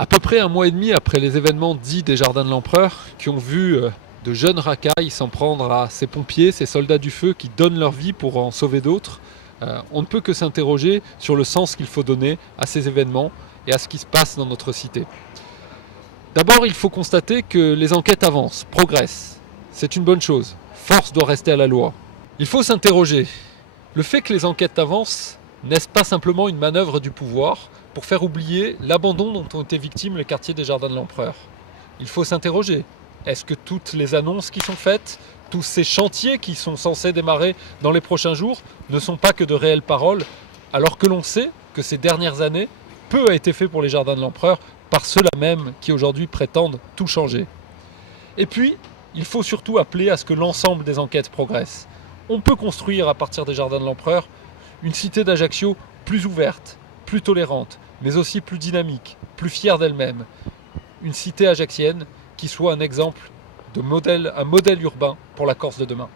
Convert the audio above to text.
À peu près un mois et demi après les événements dits des Jardins de l'Empereur, qui ont vu de jeunes racailles s'en prendre à ces pompiers, ces soldats du feu qui donnent leur vie pour en sauver d'autres, on ne peut que s'interroger sur le sens qu'il faut donner à ces événements et à ce qui se passe dans notre cité. D'abord, il faut constater que les enquêtes avancent, progressent. C'est une bonne chose. Force doit rester à la loi. Il faut s'interroger. Le fait que les enquêtes avancent, n'est-ce pas simplement une manœuvre du pouvoir pour faire oublier l'abandon dont ont été victimes les quartiers des Jardins de l'Empereur? Il faut s'interroger. Est-ce que toutes les annonces qui sont faites, tous ces chantiers qui sont censés démarrer dans les prochains jours, ne sont pas que de réelles paroles, alors que l'on sait que ces dernières années, peu a été fait pour les Jardins de l'Empereur par ceux-là même qui aujourd'hui prétendent tout changer? Et puis, il faut surtout appeler à ce que l'ensemble des enquêtes progressent. On peut construire à partir des Jardins de l'Empereur une cité d'Ajaccio plus ouverte, plus tolérante, mais aussi plus dynamique, plus fière d'elle-même. Une cité ajaxienne qui soit un exemple de modèle, un modèle urbain pour la Corse de demain.